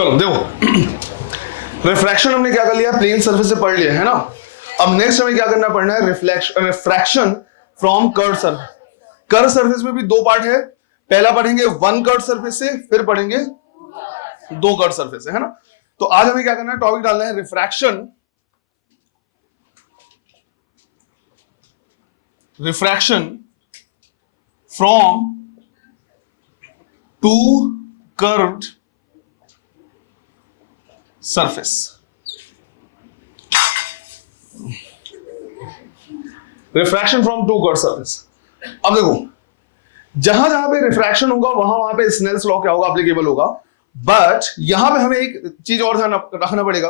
चलो देखो, रिफ्रैक्शन हमने क्या कर लिया, प्लेन सरफेस से पढ़ लिया है ना। अब नेक्स्ट हमें क्या करना पड़ना है, refraction from curve surface. Curve surface में भी दो पार्ट है, पहला पढ़ेंगे वन कर्व सरफेस से, फिर पढ़ेंगे दो कर्व सरफेस से, है ना। तो आज हमें क्या करना है, टॉपिक डालना है refraction from two curved surface. Refraction from two curved surface. अब देखो, जहां जहां पे रिफ्रैक्शन होगा वहां पे स्नेल्स लॉ क्या होगा, एप्लीकेबल होगा। बट यहां पे हमें एक चीज और ध्यान रखना पड़ेगा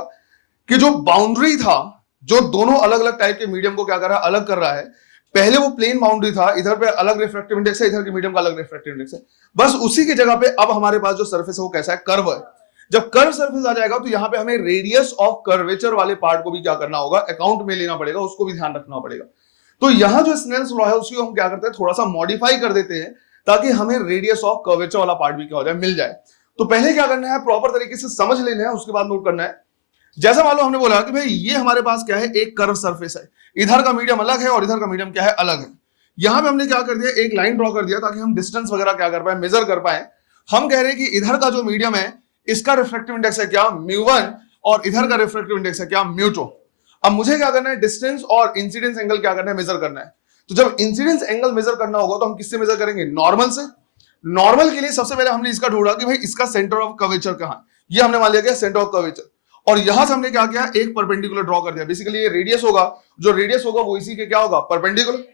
कि जो बाउंड्री था, जो दोनों अलग अलग टाइप के मीडियम को क्या कर रहा है, अलग कर रहा है। पहले वो प्लेन बाउंड्री था, इधर पे अलग रिफ्रैक्टिव इंडेक्स है, इधर के मीडियम का अलग रिफ्रैक्टिव इंडेक्स है। बस उसी की जगह पे अब हमारे पास जो सरफेस है वो कैसा है, कर्व है। जब कर्व सरफेस आ जाएगा तो यहाँ पे हमें रेडियस ऑफ कर्वेचर वाले पार्ट को भी क्या करना होगा, अकाउंट में लेना पड़ेगा, उसको भी ध्यान रखना पड़ेगा। तो यहाँ जो स्नेल्स लॉ है उसको हम क्या करते हैं, थोड़ा सा मॉडिफाई कर देते हैं ताकि हमें रेडियस ऑफ कर्वेचर वाला पार्ट भी क्या हो जाए, मिल जाए। तो पहले क्या करना है, प्रॉपर तरीके से समझ लेना है, उसके बाद नोट करना है। जैसा मान लो हमने बोला कि भाई ये हमारे पास क्या है, एक कर्व सरफेस है, इधर का मीडियम अलग है और इधर का मीडियम क्या है, अलग है। यहां पे हमने क्या कर दिया, एक लाइन ड्रॉ कर दिया ताकि हम डिस्टेंस वगैरह क्या कर पाए, मेजर कर पाए। हम कह रहे हैं कि इधर का जो मीडियम है इसका रिफ्रैक्टिव इंडेक्स है क्या, μ1, और इधर का रिफ्रैक्टिव इंडेक्स है क्या, μ2। अब मुझे क्या करना है, डिस्टेंस और इंसिडेंस एंगल क्या करना है, मेजर करना है। तो जब इंसिडेंस एंगल मेजर करना होगा तो हम किससे मेजर करेंगे, नॉर्मल से। नॉर्मल के लिए सबसे पहले हमने इसका ढूंढा कि भाई इसका सेंटर ऑफ कर्वेचर कहां है, ये हमने मान लिया कि सेंटर ऑफ कर्वेचर। और यहां से हमने क्या किया, एक परपेंडिकुलर ड्रॉ कर दिया। बेसिकली ये रेडियस होगा, जो रेडियस होगा वो इसी के क्या होगा, परपेंडिकुलर।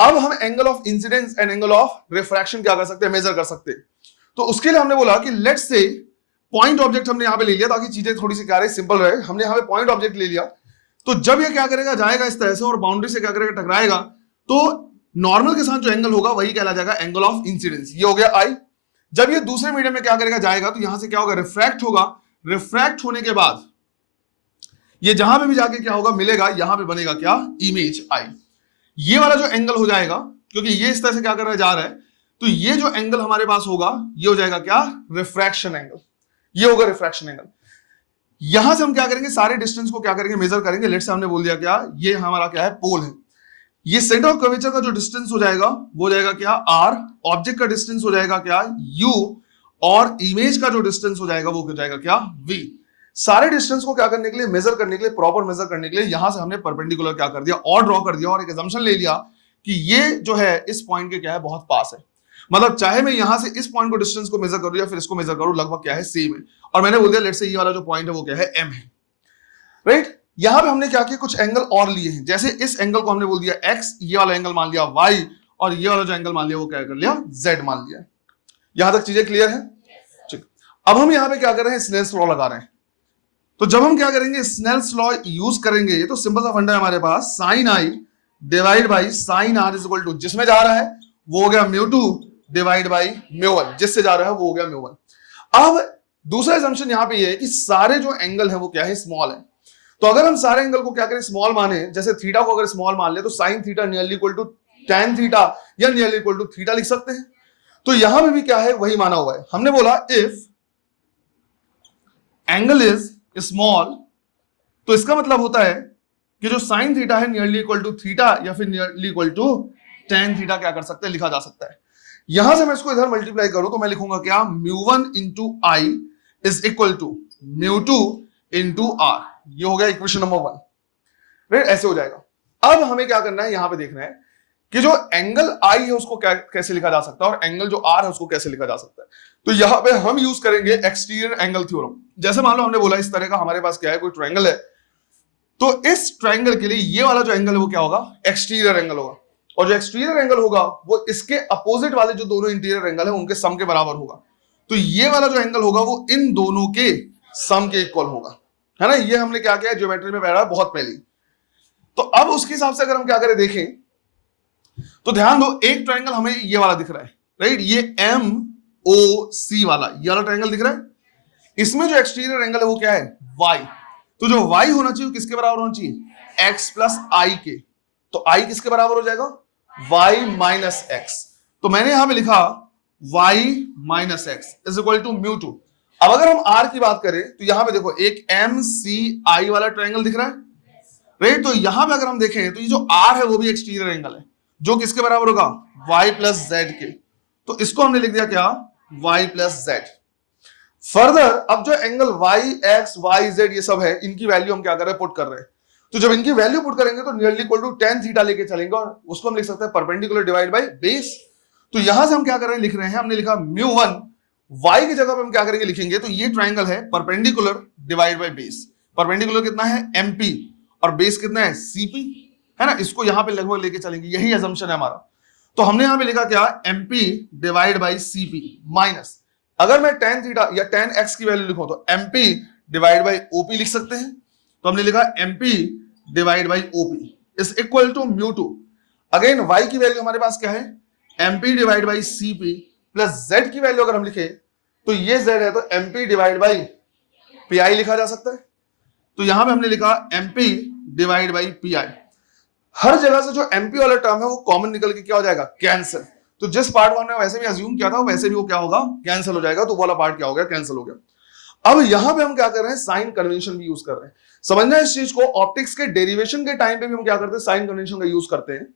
अब हम angle of incidence and angle of refraction क्या कर सकते हैं, मेजर कर सकते हैं। तो उसके लिए हमने बोला कि लेट्स से पॉइंट ऑब्जेक्ट हमने यहां पे ले लिया ताकि चीजें थोड़ी सी क्या रहे, सिंपल रहे। हमने यहां पे पॉइंट ऑब्जेक्ट ले लिया, तो जब ये क्या करेगा, जाएगा इस तरह से और बाउंड्री से क्या करेगा, टकराएगा, तो नॉर्मल के साथ जो एंगल होगा वही कहला जाएगा एंगल ऑफ इंसिडेंस। ये हो गया आई। जब ये दूसरे मीडियम में क्या करेगा, जाएगा, तो यहां से क्या होगा, रिफ्रैक्ट होगा। रिफ्रैक्ट होने के बाद ये जहां पे भी जाके क्या होगा, मिलेगा, यहां पे बनेगा क्या, इमेज आई। ये वाला जो एंगल हो जाएगा, क्योंकि ये इस तरह से क्या कर रहा जा रहा है, तो ये जो एंगल हमारे पास होगा ये हो जाएगा क्या, रिफ्रैक्शन एंगल। ये होगा रिफ्रैक्शन एंगल। यहां से हम क्या करेंगे, सारे डिस्टेंस को क्या करेंगे, मेजर करेंगे। लेट्स से हमने बोल दिया क्या, ये हमारा क्या है, पोल है। ये सेंटर ऑफ कर्वेचर का जो डिस्टेंस हो जाएगा वो जाएगा क्या, आर। ऑब्जेक्ट का डिस्टेंस हो जाएगा क्या, यू। और इमेज का जो डिस्टेंस हो जाएगा वो हो जाएगा क्या, वी। सारे डिस्टेंस को क्या करने के लिए, मेजर करने के लिए, प्रॉपर मेजर करने के लिए यहां से हमने परपेंडिकुलर क्या कर दिया, और ड्रॉ कर दिया, और एक assumption ले लिया कि ये जो है इस पॉइंट के क्या है, बहुत पास है। मतलब चाहे मैं यहां से इस पॉइंट को डिस्टेंस को मेजर करूं या फिर इसको मेजर करूं, लगभग क्या है, सेम है। और मैंने बोल दिया लेट्स से ये वाला जो पॉइंट है वो क्या है, एम है, राइट। यहां पे हमने क्या किया, कुछ एंगल और लिए हैं। जैसे इस एंगल को हमने बोल दिया एक्स, ये वाला एंगल मान लिया वाई, और ये वाला जो एंगल मान लिया वो क्या कर लिया, जेड मान लिया। यहां तक चीजें क्लियर है, ठीक। अब हम यहां पे क्या कर रहे हैं, स्नेल्स लॉ लगा रहे हैं। तो जब हम क्या करेंगे, स्नेल्स लॉ यूज करेंगे, ये तो सिंपल सा फंडा है हमारे पास, sine i divide by sine r is equal to, जिसमें जा रहा है वो हो गया μ2 डिवाइड बाई μ1, जिससे जा रहा है वो हो गया μ1। अब दूसरा assumption यहां पे ये है कि सारे जो एंगल है वो क्या है, स्मॉल है। तो अगर हम सारे एंगल को क्या करें, स्मॉल माने, जैसे थीटा को अगर स्मॉल मान ले तो sine theta nearly equal to tan theta या नियरली इक्वल टू थीटा लिख सकते हैं। तो यहां पे भी क्या है, वही माना हुआ है। हमने बोला इफ एंगल इज स्मॉल, तो इसका मतलब होता है कि जो साइन थीटा है नियरली इक्वल टू थीटा या फिर nearly equal to tan theta क्या कर सकते हैं, लिखा जा सकता है। यहां से मैं इसको इधर मल्टीप्लाई करूं तो मैं लिखूंगा क्या, μ1 into i is equal to μ2 into r. ये हो गया इक्वेशन नंबर 1, राइट। ऐसे हो जाएगा। अब हमें क्या करना है, यहां पे देखना है कि जो एंगल आई है उसको कैसे लिखा जा सकता है और एंगल जो आर है उसको कैसे लिखा जा सकता है। तो यहां पे हम यूज करेंगे एक्सटीरियर एंगल थ्योरम। जैसे मान लो हमने बोला इस तरह का हमारे पास क्या है, कोई ट्रायंगल है, तो इस ट्रायंगल के लिए ये वाला जो एंगल है वो क्या होगा, एक्सटीरियर एंगल होगा। और जो एक्सटीरियर एंगल होगा वो इसके अपोजिट वाले जो दोनों इंटीरियर एंगल है उनके सम के बराबर होगा। तो ये वाला जो एंगल होगा वो इन दोनों के सम के इक्वल होगा, है ना। ये हमने क्या किया, ज्योमेट्री में पढ़ा बहुत पहले। तो अब उसके हिसाब से अगर हम क्या करें, देखें तो ध्यान दो, एक ट्रायंगल हमें ये वाला दिख रहा है, राइट। ये MOC वाला ये वाला ट्रायंगल दिख रहा है। इसमें जो एक्सटीरियर एंगल है वो क्या है, y। तो जो y होना चाहिए किसके बराबर होना चाहिए, x प्लस आई के। तो i किसके बराबर हो जाएगा, y माइनस एक्स। तो मैंने यहां पे लिखा y minus x is equal to μ2। अब अगर हम आर की बात करें तो यहां पे देखो एक MCI वाला ट्रायंगल दिख रहा है, राइट। तो यहां पे अगर हम देखें तो ये जो आर है वो भी एक्सटीरियर एंगल है, जो किसके बराबर होगा, y प्लस जेड के। तो इसको हमने लिख दिया क्या, y प्लस जेड। फर्दर अब जो एंगल YXYZ ये सब है, इनकी वैल्यू हम क्या कर रहे हैं, पुट कर रहे हैं। तो जब इनकी वैल्यू पुट करेंगे तो nearly equal to tan theta लेके चलेंगे, और उसको हम लिख सकते हैं परपेंडिकुलर डिवाइड बाय बेस। तो यहां से हम क्या कर रहे हैं, लिख रहे हैं, हमने लिखा μ1, y की जगह पे हम क्या करेंगे, लिखेंगे तो ये ट्रायंगल है perpendicular divide by base. Perpendicular कितना है, MP, और बेस कितना है, CP, है ना। इसको यहां पे लगभग लेके चलेंगे, यही असम्पशन है हमारा। तो हमने यहां पे लिखा क्या, MP divide by CP minus, अगर मैं tan थीटा या tan x की वैल्यू लिखूं तो MP डिवाइड बाई OP लिख सकते हैं। तो हमने लिखा MP divide by OP is equal to μ2। Again y की वैल्यू हमारे पास क्या है, MP divide by CP plus z की वैल्यू अगर हम लिखे तो ये z है, तो MP डिवाइड बाई PI लिखा जा सकता है। तो यहां पे हमने लिखा MP डिवाइड बाई PI। हर जगह से जो MP वाला टर्म है वो कॉमन निकल के क्या हो जाएगा, कैंसिल। तो जिस पार्ट वन ने वैसे भी अज्यूम किया था वैसे भी वो क्या होगा, कैंसिल हो जाएगा। तो वाला पार्ट क्या हो गया, कैंसिल हो गया। अब यहां पे हम क्या कर रहे हैं, साइन कन्वेंशन भी यूज कर रहे हैं। समझना इस चीज को, ऑप्टिक्स के डेरिवेशन के टाइम पे भी हम क्या करते हैं, साइन कन्वेंशन का यूज करते हैं।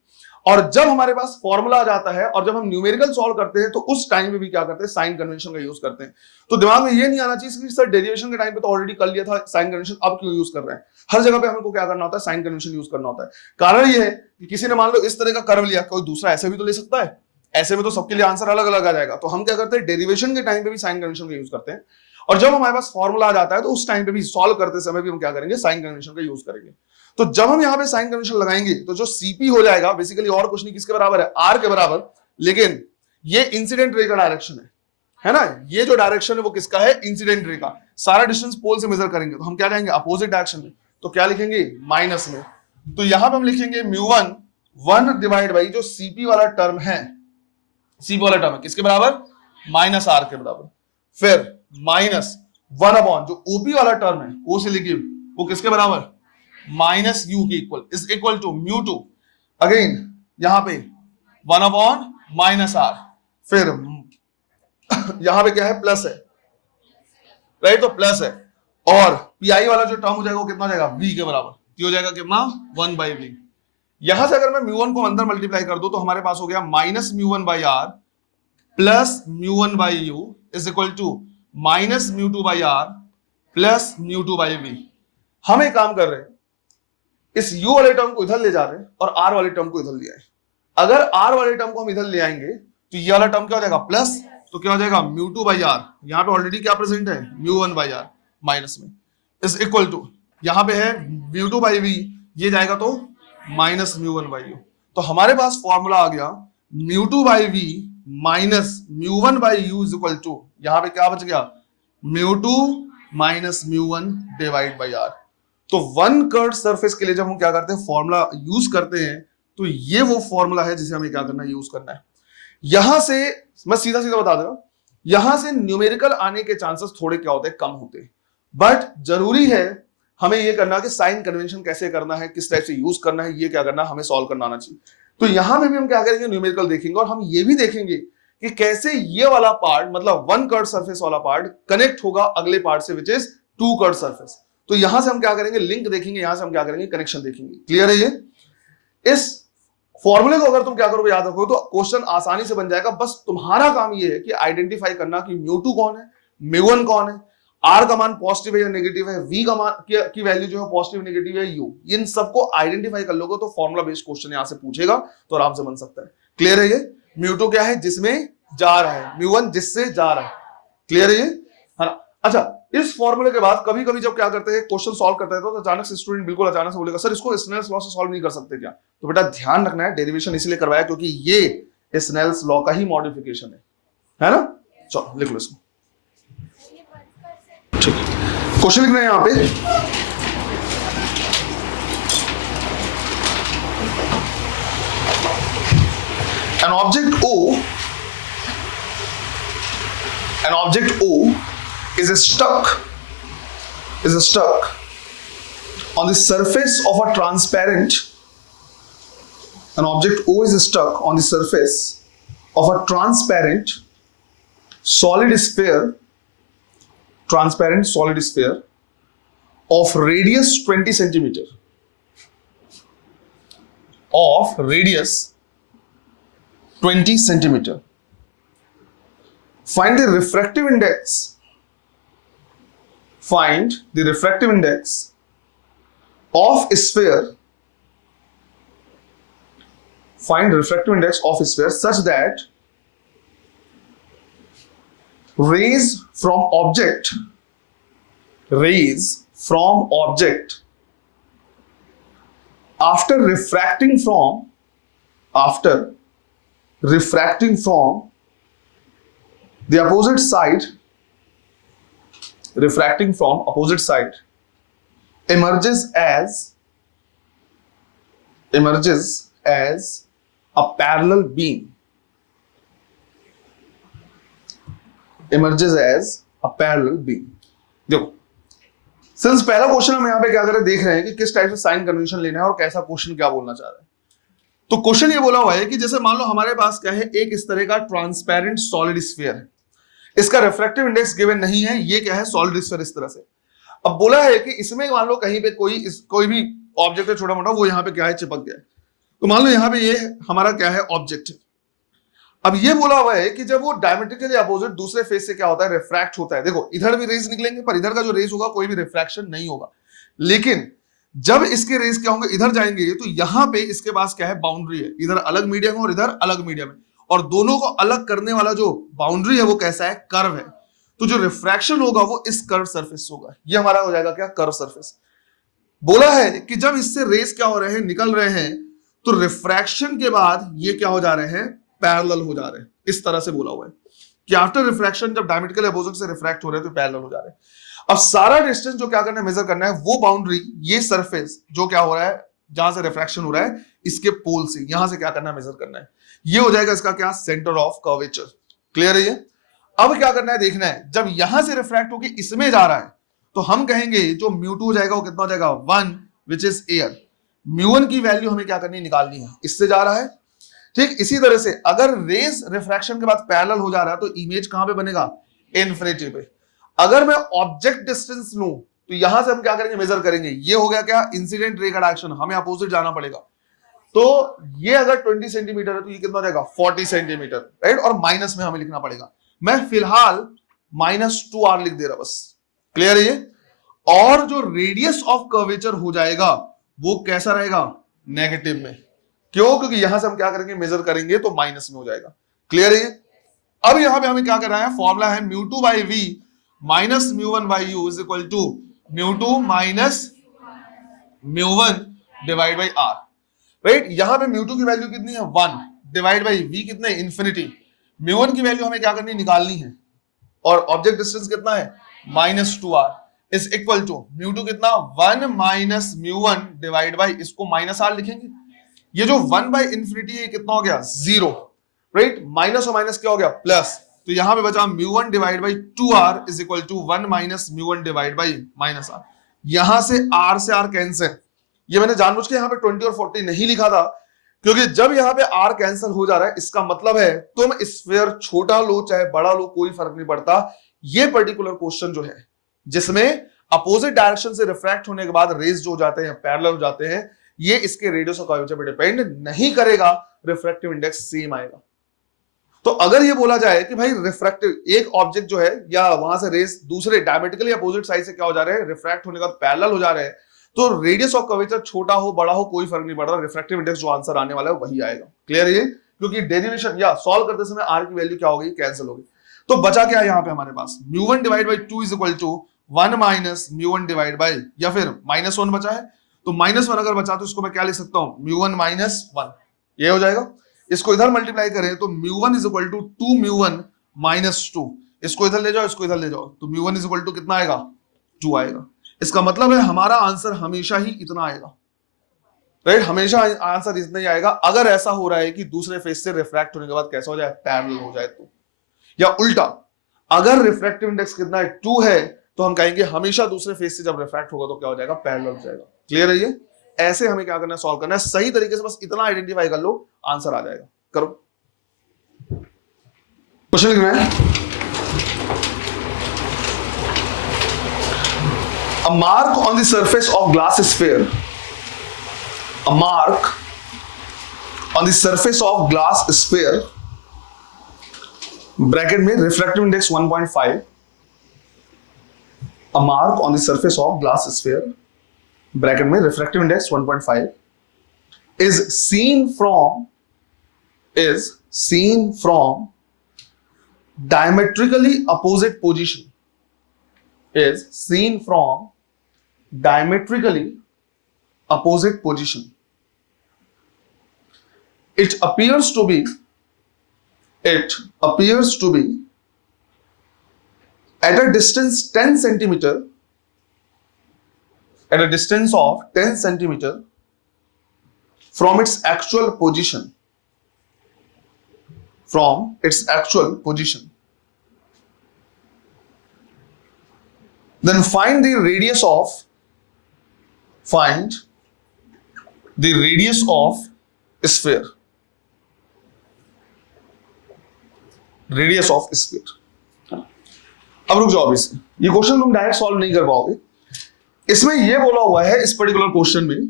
और जब हमारे पास फॉर्मूला आ जाता है और जब हम न्यूमेरिकल सॉल्व करते हैं तो उस टाइम में भी क्या करते हैं, साइन कन्वेंशन का यूज करते हैं। तो दिमाग में ये नहीं आना चाहिए कि सर डेरिवेशन के टाइम पे तो ऑलरेडी कर लिया था साइन कन्वेंशन, अब क्यों यूज कर रहे हैं। हर जगह पे हमको क्या करना होता है, साइन कन्वेंशन यूज करना होता है। कारण ये है कि किसी ने मान लो इस तरह का कर्व लिया, कोई दूसरा ऐसे भी तो ले सकता है, ऐसे में तो सबके लिए आंसर अलग अलग आ जाएगा। तो हम क्या करते हैं, डेरिवेशन के टाइम पे भी साइन कन्वेंशन का यूज करते हैं, और जब हमारे पास फॉर्मूला आ जाता है तो उस टाइम पे भी सॉल्व करते समय भी हम क्या करेंगे, साइन कन्वेंशन का यूज करेंगे। तो जब हम यहां पे साइन कन्वेंशन लगाएंगे तो जो CP हो जाएगा बेसिकली और कुछ नहीं, किसके बराबर है, R के बराबर। लेकिन ये इंसिडेंट रे का डायरेक्शन है ना, ये जो डायरेक्शन है वो किसका है, इंसिडेंट रे का। सारा डिस्टेंस पोल से मेजर करेंगे तो हम क्या जाएंगे, अपोजिट डायरेक्शन में। तो क्या लिखेंगे, माइनस में। तो यहां पे हम लिखेंगे μ1 1 डिवाइड बाई जो CP वाला टर्म है, CP वाला टर्म है किसके बराबर, माइनस R के बराबर। फिर माइनस 1 अपॉन जो OP वाला टर्म है वो से लिखिए, वो किसके बराबर, माइनस U के equal, is equal to μ2। Again यहां पे 1 अपॉन माइनस R, फिर यहां पे क्या है, प्लस है, राइट। तो प्लस है, और PI वाला जो टर्म हो जाएगा वो कितना हो जाएगा, V के बराबर। ये हो जाएगा कितना, 1 बाई V। यहां से अगर मैं μ1 को अंदर मल्टीप्लाई कर दूं तो हमारे पास हो गया minus μ1 by R plus μ1 by U is equal to minus μ2 by R plus μ2 by V। हम एक काम कर रहे हैं, इस U वाले टर्म को इधर ले जा रहे हैं और R वाले टर्म को इधर ले आए। अगर R वाले टर्म को हम इधर ले आएंगे तो ये वाला टर्म क्या हो जाएगा, प्लस, तो क्या हो जाएगा μ2 बाई R, यहाँ पे ऑलरेडी क्या प्रेजेंट है, μ1 बाई R माइनस में, इज इक्वल टू यहाँ पे है μ2 बाई V, ये जाएगा तो माइनस μ1 बाई U। तो हमारे पास फॉर्मूला आ गया μ2 by V minus μ1 by U is equal to, यहाँ पे क्या बच गया, μ2 माइनस μ1 डिवाइड बाई R। तो वन कर्व सरफेस के लिए जब हम क्या करते हैं, फॉर्मूला यूज करते हैं, तो ये वो फॉर्मूला है जिसे हमें क्या करना है, यूज करना है। यहां से मैं सीधा सीधा बता दूं, यहां से न्यूमेरिकल आने के चांसेस थोड़े क्या होते हैं, कम होते हैं। बट जरूरी है हमें ये करना कि साइन कन्वेंशन कैसे करना है, किस टाइप से यूज करना है, ये क्या करना हमें सॉल्व करना आना चाहिए। तो यहां पे भी हम क्या करेंगे, न्यूमेरिकल देखेंगे, और हम ये भी देखेंगे कि कैसे ये वाला पार्ट, मतलब वन कर्व सरफेस वाला पार्ट कनेक्ट होगा अगले पार्ट से, which is two curve surface. तो यहां से हम क्या करेंगे, लिंक देखेंगे, यहां से हम क्या करेंगे, कनेक्शन देखेंगे। क्लियर है ये। इस फॉर्मूले को अगर तुम क्या करोगे, याद रखोगे, तो क्वेश्चन आसानी से बन जाएगा। बस तुम्हारा काम ये है कि आइडेंटिफाई करना कि μ2 कौन है, μ1 कौन है, R का मान पॉजिटिव है या नेगेटिव है, V का मान की वैल्यू जो है पॉजिटिव नेगेटिव है, U, इन सबको आइडेंटिफाई कर लोगे तो फॉर्मूला बेस्ड क्वेश्चन यहां से पूछेगा, तो आराम से बन सकता है। क्लियर है ये। μ2 क्या है, जिसमें जा रहा है, μ1 जिससे जा रहा है। क्लियर है ये, है ना। अच्छा, इस फॉर्मूले के बाद कभी कभी जब क्या करते हैं, क्वेश्चन सॉल्व करते हैं तो अचानक से स्टूडेंट बिल्कुल अचानक से बोलेगा, सर इसको स्नेल्स लॉ से सॉल्व नहीं कर सकते क्या। तो बेटा ध्यान रखना है, डेरिवेशन इसलिए करवाया क्योंकि ये स्नेल्स लॉ का ही मॉडिफिकेशन है ना। चलो लिख लो इसको, ठीक है। क्वेश्चन लिख रहे हैं यहां पे, an object O is stuck on the surface of a transparent, an object O is stuck on the surface of a transparent solid sphere transparent solid sphere of radius 20 centimeter, of radius 20 centimeter. Find the refractive index. Find the refractive index of a sphere. Find the refractive index of a sphere such that rays from object after refracting from the opposite side, emerges as a parallel beam. देखो, since पहला question हम यहाँ पे क्या कर रहे हैं, देख रहे हैं कि किस टाइप से साइन कन्वेंशन लेना है और कैसा क्वेश्चन क्या बोलना चाह रहा है। तो क्वेश्चन ये बोला हुआ है कि जैसे मान लो हमारे पास क्या है, एक इस तरह का ट्रांसपेरेंट सॉलिड स्फीयर है, इसका रिफ्रैक्टिव इंडेक्स गिवन नहीं है, ये क्या है सॉलिड स्फीयर इस तरह से। अब बोला है कि इसमें मान लो कहीं पे कोई भी ऑब्जेक्ट है छोटा मोटा, वो यहाँ पे क्या है चिपक गया है। तो मान लो यहाँ पे ये हमारा क्या है ऑब्जेक्ट है। अब ये बोला हुआ है कि जब वो डायमेट्रिकली अपोजिट दूसरे फेस से क्या होता है, रिफ्रैक्ट होता है। देखो इधर भी रेज निकलेंगे पर इधर का जो रेज होगा कोई भी रिफ्रैक्शन नहीं होगा, लेकिन जब इसके रेज क्या होंगे इधर जाएंगे तो यहाँ पे इसके पास क्या है बाउंड्री है, इधर अलग मीडियम है और इधर अलग मीडियम है, और दोनों को अलग करने वाला जो बाउंड्री है वो कैसा है, कर्व है। तो जो रिफ्रैक्शन होगा वो इस कर्व सरफेस होगा, ये हमारा हो जाएगा क्या, कर्व सरफेस। बोला है कि जब इससे रेज क्या हो रहे हैं, निकल रहे हैं, तो रिफ्रैक्शन के बाद ये क्या हो जा रहे हैं, पैरेलल हो जा रहे हैं। इस तरह से बोला हुआ है कि आफ्टर रिफ्रैक्शन जब डायमेट्रिकल अपोजिट से रिफ्रैक्ट हो रहे हैं तो पैरेलल हो जा रहे हैं। अब सारा डिस्टेंस जो क्या करना है, मेजर करना है, वो बाउंड्री ये सरफेस जो क्या हो रहा है, जहां से रिफ्रैक्शन हो रहा है, इसके पोल से यहां से क्या करना है, मेजर करना है। ये हो जाएगा इसका क्या, सेंटर ऑफ कर्वेचर। क्लियर है ये? अब क्या करना है, देखना है जब यहां से रिफ्रैक्ट होकर इसमें जा रहा है तो हम कहेंगे जो μ2 हो जाएगा वो कितना हो जाएगा, 1 विच इज एयर। μ1 की वैल्यू हमें क्या करनी है, निकालनी है, इससे जा रहा है। ठीक इसी तरह से अगर रेज रिफ्रैक्शन के बाद पैरेलल हो जा रहा है तो इमेज कहां पे बनेगा, इन्फिनिटी पे। अगर मैं ऑब्जेक्ट डिस्टेंस लूं तो यहां से हम क्या करेंगे, मेजर करेंगे। ये हो गया क्या, इंसिडेंट रे का डायरेक्शन, हमें अपोजिट जाना पड़ेगा। तो ये अगर 20 सेंटीमीटर है तो ये कितना हो जाएगा, 40 सेंटीमीटर, राइट। और माइनस में हमें लिखना पड़ेगा, मैं फिलहाल -2r लिख दे रहा बस। क्लियर है ये? और जो रेडियस ऑफ कर्वेचर हो जाएगा वो कैसा रहेगा, नेगेटिव में। क्यों? क्योंकि यहां से हम क्या करेंगे, मेजर करेंगे तो माइनस में हो जाएगा। क्लियर है ये? अब यहां पे हमें क्या करना है, फॉर्मूला है μ2/v minus μ1/u is equal to μ2 minus μ1 divide by r, right. यहां पे μ2 की वैल्यू कितनी है, 1 डिवाइड बाई v कितने, इन्फिनिटी। μ1 की वैल्यू हमें क्या करनी, निकालनी है, और ऑब्जेक्ट डिस्टेंस कितना है, -2r इज इक्वल टू μ2 कितना, 1 माइनस μ1 डिवाइड बाई, इसको माइनस r लिखेंगे। ये जो 1 बाई इंफिनिटी है कितना हो गया, 0, राइट। माइनस और माइनस क्या हो गया, प्लस। तो यहां पे बचा μ1 divide by 2r is equal to 1 minus μ1 divide by -r। यहां से r कैंसिल। ये मैंने जानबूझ के यहां पे 20 और 40 नहीं लिखा था, क्योंकि जब यहां पे r कैंसिल हो जा रहा है इसका मतलब है तुम स्फीयर छोटा लो चाहे बड़ा लो कोई फर्क नहीं पड़ता। ये पर्टिकुलर क्वेश्चन जो है जिसमें अपोजिट डायरेक्शन से रिफ्रैक्ट होने के बाद रेज जो हो जाते हैं, पैरेलल हो जाते हैं, ये इसके रेडियस और कर्वेचर पे डिपेंड नहीं करेगा, रिफ्रैक्टिव इंडेक्स सेम आएगा। तो अगर ये बोला जाए कि भाई रिफ्रैक्टिव एक ऑब्जेक्ट जो है या वहां से रेज दूसरे डायमेट्रिकली अपोजिट साइड से क्या हो जा रहे हैं, रिफ्रैक्ट होने के बाद पैरेलल हो जा रहे हैं, तो रेडियस ऑफ कर्वेचर छोटा हो बड़ा हो कोई फर्क नहीं पड़ रहा, रिफ्रैक्टिव इंडेक्स जो आंसर आने वाला है वही आएगा। क्लियर है ये? क्योंकि डेरिवेशन या सॉल्व करते समय r की वैल्यू क्या होगी, कैंसिल होगी। तो बचा क्या है यहाँ पे हमारे पास, μ1 divide by 2 is equal to 1 minus μ1 divide by, या फिर -1 बचा है, तो -1 अगर बचा तो इसको मैं क्या लिख सकता हूं, μ1 माइनस 1, ये हो जाएगा। इसको इधर मल्टीप्लाई करें तो μ1 इज इक्वल टू 2 μ1 माइनस 2, इसको इधर ले जाओ, इसको इधर ले जाओ, तो μ1 इज इक्वल टू कितना आएगा, 2 आएगा। इसका मतलब है हमारा आंसर हमेशा ही इतना आएगा, राइट। हमेशा आंसर इतना ही आएगा। अगर ऐसा हो रहा है कि दूसरे फेस से रिफ्रैक्ट होने के बाद कैसा हो जाए, पैरेलल हो जाए तो, या उल्टा अगर रिफ्रैक्टिव इंडेक्स कितना है, 2 है, तो हम कहेंगे हमेशा दूसरे फेस से जब रिफ्रैक्ट होगा तो क्या हो जाएगा, पैरेलल हो जाएगा। क्लियर है ये? ऐसे हमें क्या करना है, सॉल्व करना है सही तरीके से, बस इतना आइडेंटिफाई कर लो, आंसर आ जाएगा। करो क्वेश्चन लिखना है। A mark on the surface of glass sphere. A mark on the surface of glass sphere. Bracket में refractive index 1.5. A mark on the surface of glass sphere. Bracket में refractive index 1.5 is seen from diametrically opposite position. Is seen from diametrically opposite position. It appears to be at a distance 10 centimeter, at a distance of 10 centimeter from its actual position. From its actual position. Then find the radius of sphere. Radius of sphere. अब रुक जाओ अभी से, ये question तुम direct solve नहीं कर पाओगे. इसमें ये बोला हुआ है इस पर्टिकुलर क्वेश्चन में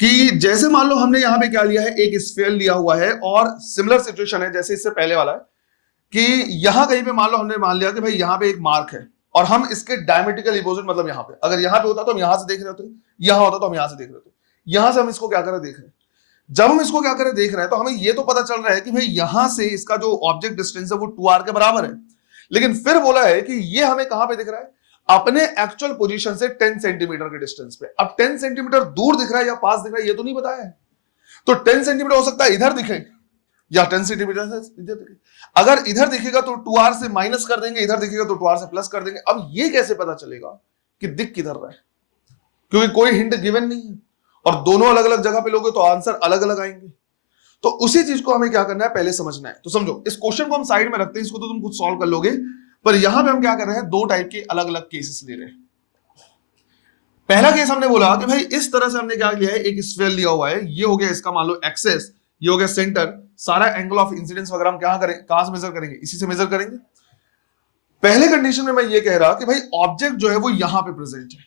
कि जैसे मान लो हमने यहां पे क्या लिया है, एक स्फीयर लिया हुआ है और सिमिलर सिचुएशन है जैसे इससे पहले वाला है कि यहां कहीं पे मान लो हमने मान लिया कि भाई यहां पे एक मार्क है और हम इसके डायमेट्रिकल अपोजिट, मतलब यहां पे अगर यहां पे होता तो हम यहां से देख रहे होते, यहां होता तो हम यहां से देख रहे होते. यहां से हम इसको क्या कर रहे देख रहे हैं. जब हम इसको क्या कर रहे देख रहे हैं तो हमें ये तो पता चल रहा है कि भाई यहां से इसका जो ऑब्जेक्ट डिस्टेंस है वो 2r के बराबर है. लेकिन फिर बोला है कि ये हमें कहां पे दिख रहा है, अपने एक्चुअल पोजीशन से 10 सेंटीमीटर के डिस्टेंस पे. अब 10 सेंटीमीटर दूर दिख रहा है या पास दिख रहा है ये तो नहीं पता है. तो 10 सेंटीमीटर हो सकता है इधर दिखे या 10 सेंटीमीटर से इधर दिखे. अगर इधर दिखेगा तो 2r से माइनस कर देंगे, इधर दिखेगा तो 2r से प्लस कर देंगे. अब ये कैसे पता चलेगा कि दिख किधर रहा है, क्योंकि कोई हिंट गिवन नहीं है और दोनों अलग अलग जगह पे लोगे तो आंसर अलग अलग आएंगे. तो उसी चीज को हमें क्या करना है पहले समझना है. तो समझो, इस क्वेश्चन को हम साइड में रखते हैं, इसको तो तुम खुद सॉल्व कर लोगे, पर यहां पे हम क्या कर रहे हैं, दो टाइप के अलग अलग केसेस ले रहे हैं. पहला केस हमने बोला कि भाई इस तरह से हमने क्या लिया है, एक स्फीयर लिया हुआ है, ये हो गया इसका मान लो एक्सेस, ये हो गया सेंटर. सारा एंगल ऑफ इंसिडेंस वगैरह हम कहां से मेजर करेंगे, इसी से मेजर करेंगे. पहले कंडीशन में मैं ये कह रहा कि भाई ऑब्जेक्ट जो है वो यहां पे प्रेजेंट है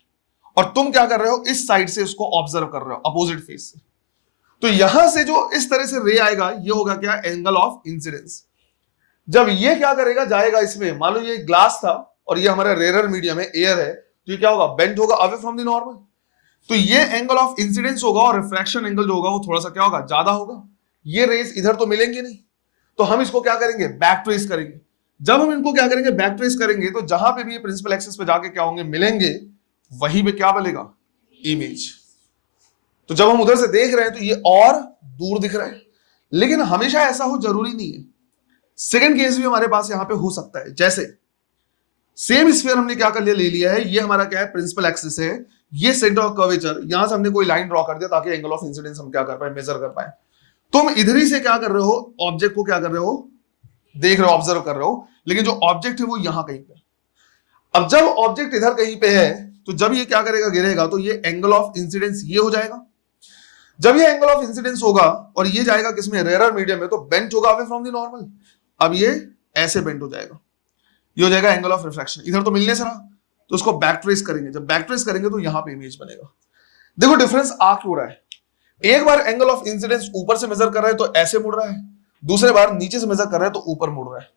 और तुम क्या कर रहे हो, इस साइड से उसको ऑब्जर्व कर रहे हो अपोजिट फेस से. तो यहां से जो इस तरह से रे आएगा ये होगा क्या, एंगल ऑफ इंसिडेंस. जब ये क्या करेगा, जाएगा इसमें, मान लो ये ग्लास था और ये हमारा रेयर मीडियम है, एयर है, तो ये क्या होगा, बेंड होगा अवे फ्रॉम द नॉर्मल. तो ये एंगल ऑफ इंसिडेंस होगा और रिफ्रैक्शन एंगल जो होगा वो थोड़ा सा क्या होगा, ज्यादा होगा. ये रेस इधर तो मिलेंगे नहीं, तो हम इसको क्या करेंगे, बैक ट्रेस करेंगे. जब हम इनको क्या करेंगे, बैक ट्रेस करेंगे, तो जहां पे भी ये प्रिंसिपल एक्सिस पे जाके क्या होंगे, मिलेंगे, वहीं पे क्या बनेगा, इमेज. तो जब हम उधर से देख रहे हैं तो ये और दूर दिख रहा है. लेकिन हमेशा ऐसा हो जरूरी नहीं है. सेकंड केस भी हमारे पास यहां पे हो सकता है. जैसे सेम स्फीयर हमने क्या कर लिया, ले लिया है, ये हमारा क्या है, प्रिंसिपल एक्सिस है, ये सेंटर ऑफ कर्वेचर, यहां से हमने कोई लाइन ड्रॉ कर दिया ताकि एंगल ऑफ इंसिडेंस हम क्या कर पाए, मेजर कर पाए. तुम इधर ही से क्या कर रहे हो, ऑब्जेक्ट को क्या कर रहे हो, देख रहे हो, ऑब्जर्व कर रहे हो, लेकिन जो ऑब्जेक्ट है वो यहां कहीं पे. अब जब ऑब्जेक्ट इधर कहीं पे है तो जब ये क्या करेगा, गिरेगा, तो ये एंगल ऑफ इंसिडेंस ये हो जाएगा. जब ये एंगल ऑफ इंसिडेंस होगा और ये जाएगा किसमें, रेयर मीडियम में, तो बेंट होगा अवे फ्रॉम द नॉर्मल. अब ये ऐसे बेंट हो जाएगा, ये हो जाएगा एंगल ऑफ रिफ्रैक्शन. इधर तो मिलने से रहा, तो उसको बैक ट्रेस करेंगे. जब बैक ट्रेस करेंगे तो यहां पे इमेज बनेगा. देखो डिफरेंस आ क्यों रहा है. एक बार एंगल ऑफ इंसिडेंस ऊपर से मेजर कर रहे हैं तो ऐसे मुड़ रहा है, दूसरे बार नीचे से मेजर कर रहे हैं तो ऊपर मुड़ रहा है,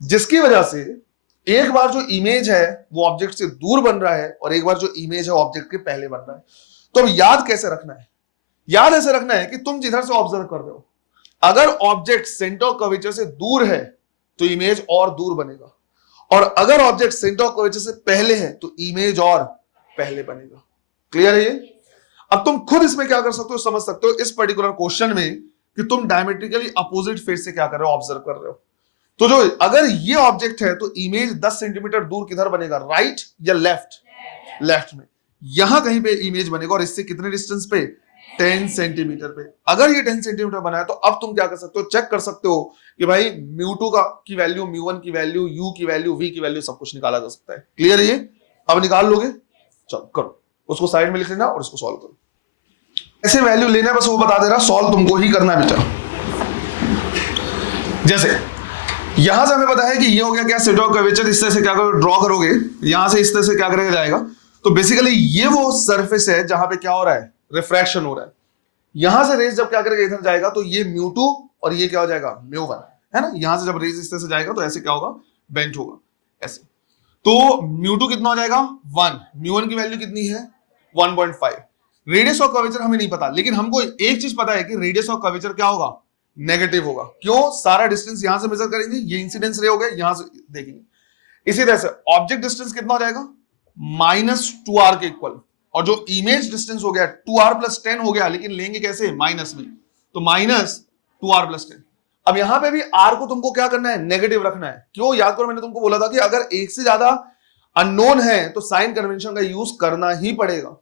जिसकी वजह से एक बार जो इमेज है वो ऑब्जेक्ट से दूर बन रहा है और एक बार जो इमेज है ऑब्जेक्ट के पहले बन रहा है. तो अब याद कैसे रखना है, याद ऐसे रखना है कि तुम जिधर से ऑब्जर्व कर रहे हो, अगर ऑब्जेक्ट सेंटर ऑफ कर्वेचर से दूर है तो इमेज और दूर बनेगा, और अगर ऑब्जेक्ट सेंटर ऑफ कर्वेचर से पहले है तो इमेज और पहले बनेगा. क्लियर है ये. अब तुम खुद इसमें क्या कर सकते हो, समझ सकते हो इस पर्टिकुलर क्वेश्चन में कि तुम डायमेट्रिकली अपोजिट फेस से क्या कर रहे हो, ऑब्जर्व कर रहे हो. तो जो अगर ये ऑब्जेक्ट है तो इमेज 10 सेंटीमीटर दूर किधर बनेगा, राइट या लेफ्ट, लेफ्ट में. यहां कहीं पे इमेज बनेगा और इससे कितने डिस्टेंस पे, 10 सेंटीमीटर पे. अगर ये 10 सेंटीमीटर बना है तो अब तुम क्या कर सकते हो, चेक कर सकते हो कि भाई μ2 की वैल्यू, μ1 की वैल्यू, u की वैल्यू, v की वैल्यू सब कुछ निकाला जा सकता है. क्लियर है ये. अब निकाल लोगे, चलो करो, उसको साइड में लिख लेना और इसको सॉल्व करो. ऐसे वैल्यू लेना, बस वो बता दे रहा, सॉल्व तुमको ही करना है बेटा. जैसे यहां से हमें पता है कि ये हो गया क्या, सेंटर ऑफ कर्वेचर, इस तरह से क्या करो, ड्रॉ करोगे, यहां से इस तरह से क्या करेगा, जाएगा, तो बेसिकली ये वो सरफेस है जहां पे क्या हो रहा है, रिफ्रैक्शन हो रहा है। यहां से रेज जब क्या करेगा, इधर जाएगा तो ये μ2 और ये क्या हो जाएगा, μ1, है ना। यहां से जब रेज इस तरह से जाएगा तो ऐसे क्या होगा, बेंट होगा ऐसे। तो μ2 कितना हो जाएगा 1, μ1 की वैल्यू कितनी है 1.5। रेडियस ऑफ कर्वेचर हमें नहीं पता, लेकिन हमको एक चीज पता है कि रेडियस ऑफ कर्वेचर क्या होगा, नेगेटिव होगा। क्यों, सारा डिस्टेंस यहां से मेजर करेंगे, ये इंसिडेंस रे हो गया, यहां से देखेंगे। इसी तरह से ऑब्जेक्ट डिस्टेंस कितना हो जाएगा, -2r के इक्वल, और जो इमेज डिस्टेंस हो गया 2r + 10 हो गया, लेकिन लेंगे कैसे, माइनस में, तो -2r + 10। अब यहां पे भी r को तुमको क्या करना है, नेगेटिव रखना है। क्यों, याद करो मैंने तुमको बोला था कि अगर एक से ज्यादा अननोन है तो साइन कन्वेंशन का यूज करना ही पड़ेगा।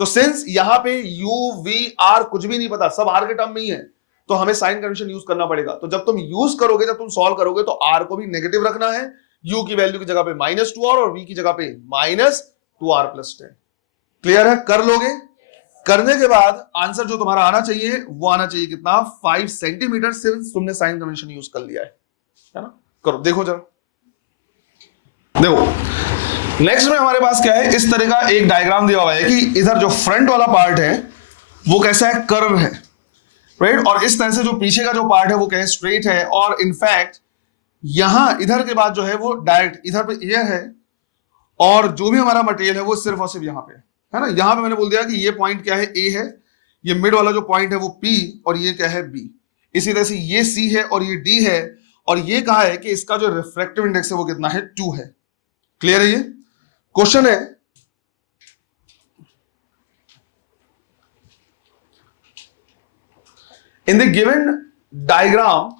तो सिंस यहां पे u v r कुछ भी नहीं पता, सब r के टर्म में ही है, तो हमें साइन कन्वेंशन यूज करना पड़ेगा। तो जब तुम यूज करोगे, जब तुम सॉल्व करोगे, तो r को भी नेगेटिव रखना है, u की वैल्यू की जगह पे -2r और v की जगह पे -2r + 10। क्लियर है, कर लोगे। करने के बाद आंसर जो तुम्हारा आना चाहिए वो आना चाहिए कितना, 5 सेंटीमीटर, सिंस तुमने साइन कन्वेंशन यूज कर लिया है ना। करो, देखो जरा, देखो नेक्स्ट में हमारे पास क्या है, इस तरह का एक डायग्राम दिया हुआ है कि इधर जो फ्रंट वाला पार्ट है वो कैसा है, कर्व है, राइट। और इस तरह से जो पीछे का जो पार्ट है वो क्या है, स्ट्रेट है। और इनफैक्ट यहां इधर के बाद जो है वो डायरेक्ट इधर पे ये है, और जो भी हमारा मटेरियल है वो सिर्फ और सिर्फ यहां पे है ना। यहां पे मैंने बोल दिया कि ये पॉइंट क्या है, ए है, ये मिड वाला जो पॉइंट है वो पी, और ये क्या है, बी। इसी तरह से ये सी है और ये डी है, और ये कहा है कि इसका जो रिफ्रैक्टिव इंडेक्स है वो कितना है, 2 है। क्लियर है। ये क्वेश्चन है, in the given diagram,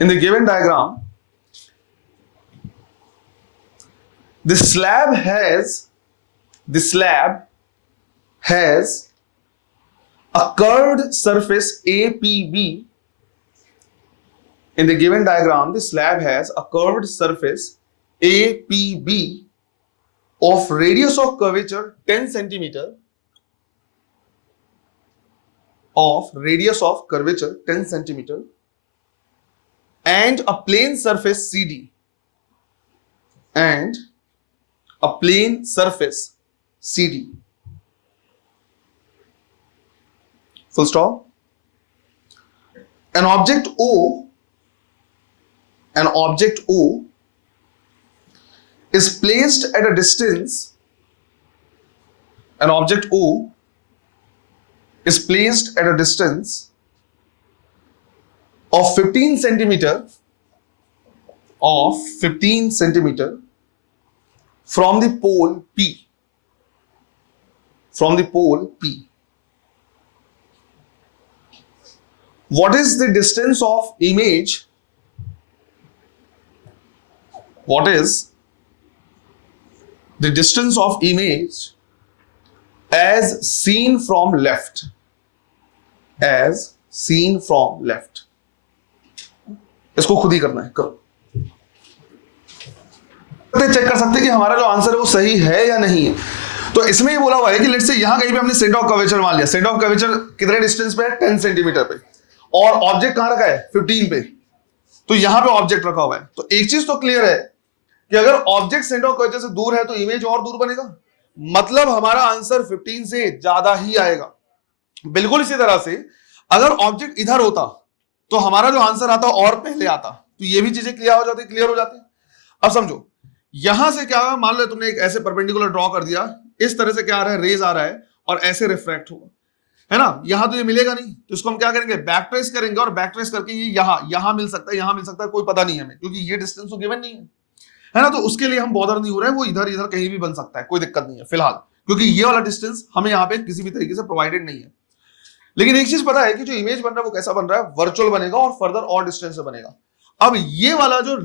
in the given diagram, the slab has a curved surface APB. In the given diagram, the slab has a curved surface APB of radius of curvature 10 centimeter, of radius of curvature 10 centimeter, and a plane surface CD, and a plane surface CD, full stop. An object O is placed at a distance, an object O is placed at a distance of 15 centimeter from the pole P, What is the distance of image? What is the distance of image as seen from left? As seen from left. इसको खुद ही करना है, करो। Check कर सकते हैं कि हमारा जो आंसर है वो सही है या नहीं है। तो इसमें ये बोला हुआ है कि लेट्स से यहां कहीं पे हमने सेंटर ऑफ कर्वेचर मान लिया। सेंटर ऑफ कर्वेचर कितने डिस्टेंस पे है, 10 सेंटीमीटर पे, और ऑब्जेक्ट कहां रखा है, 15 पे। तो यहां पे ऑब्जेक्ट रखा हुआ है। तो एक चीज तो क्लियर है कि अगर ऑब्जेक्ट सेंटर ऑफ कर्वेचर से दूर है तो इमेज और दूर बनेगा, मतलब हमारा आंसर 15 से ज्यादा ही आएगा। बिल्कुल इसी तरह से अगर ऑब्जेक्ट इधर होता तो हमारा जो आंसर आता और पहले आता। तो ये भी चीजें क्लियर हो जाती। अब समझो, यहां से क्या, मान लो तुमने एक ऐसे परपेंडिकुलर ड्रॉ कर दिया, इस तरह से क्या आ रहा है, रेज आ रहा है, और ऐसे रिफ्रैक्ट होगा, है ना। यहां तो ये मिलेगा नहीं, तो इसको हम क्या करेंगे, बैक ट्रेस करेंगे, और बैक ट्रेस करके ये यहां मिल सकता है, यहां मिल सकता है, कोई पता नहीं हमें, क्योंकि ये डिस्टेंस तो गिवन नहीं है ना। तो उसके लिए हम बॉदर नहीं हो रहे हैं, वो इधर इधर कहीं भी बन सकता है, कोई दिक्कत नहीं है फिलहाल, क्योंकि ये वाला डिस्टेंस हमें यहाँ पे किसी भी तरीके से प्रोवाइडेड नहीं है। लेकिन एक चीज पता है कि जो इमेज बन रहा है वो कैसा बन रहा है, वर्चुअल बनेगा, और फर्दर और डिस्टेंस से बनेगा। अब ये वाला जो